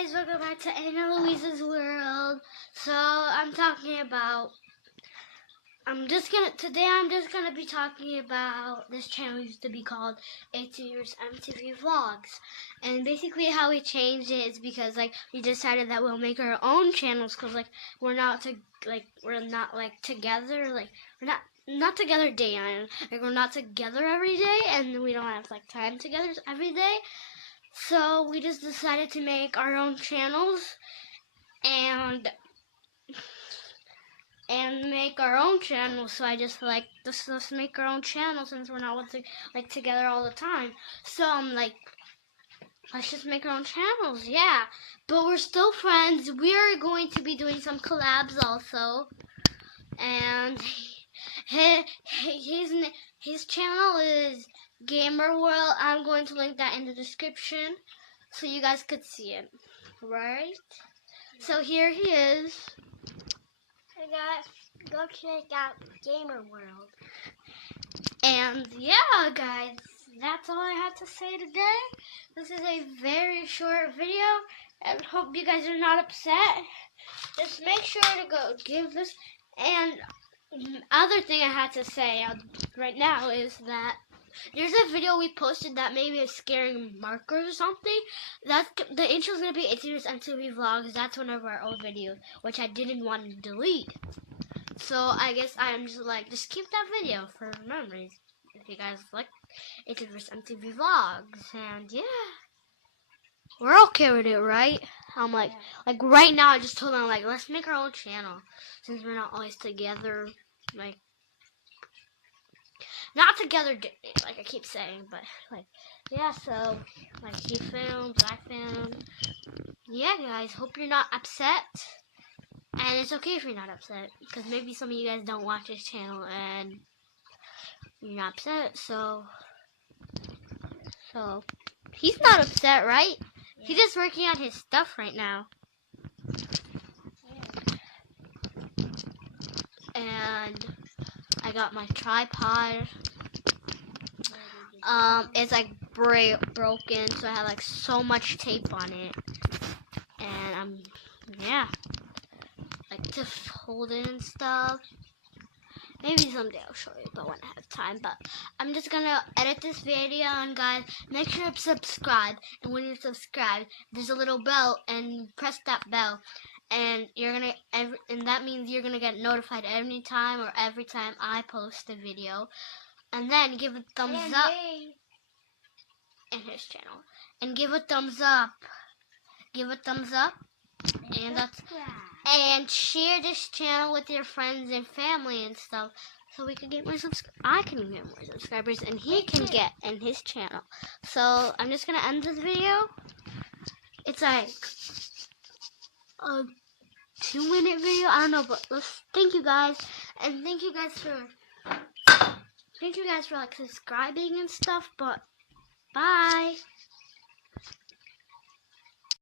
guys, welcome back to Anna Louise's World. So I'm talking about, today I'm just gonna be talking about this channel used to be called Mtv Vlogs. And basically how we changed it is because we decided that we'll make our own channels because we're not together, we're not together day on, we're not together every day, and we don't have time together every day. So we just decided to make our own channels and make our own channels. So I just let's make our own channel since we're not together all the time. So I'm let's just make our own channels, yeah. But we're still friends. We are going to be doing some collabs also, and his channel is Gamer World. I'm going to link that in the description so you guys could see it, right? So here he is. Hey guys, go check out Gamer World. And yeah, guys, that's all I have to say today. This is a very short video, and hope you guys are not upset. Just make sure to go give this. And other thing I had to say right now is that there's a video we posted that maybe is scaring markers or something. The intro is gonna be Mtv Vlogs. That's one of our old videos, which I didn't want to delete. So I guess I'm just keep that video for memories. If you guys like Mtv Vlogs, and yeah, we're okay with it, right? I'm right now I just told them let's make our own channel since we're not always together, not together, like I keep saying, but yeah. So he filmed, I filmed. Yeah, guys, hope you're not upset, and it's okay if you're not upset because maybe some of you guys don't watch this channel and you're not upset. So he's not upset, right? Yeah. He's just working on his stuff right now. Yeah. And I got my tripod. It's broken, so I have so much tape on it, and yeah, to hold it and stuff. Maybe someday I'll show you, but when I have time. But I'm just gonna edit this video, and guys, make sure to subscribe. And when you subscribe, there's a little bell, and press that bell, and and that means you're gonna get notified every time I post a video. And then give a thumbs up in his channel, and give a thumbs up, and share this channel with your friends and family and stuff, so we can get more I can get more subscribers, and he can get in his channel. So I'm just gonna end this video. It's a 2-minute video. I don't know, but thank you guys, and thank you guys for subscribing and stuff. But bye.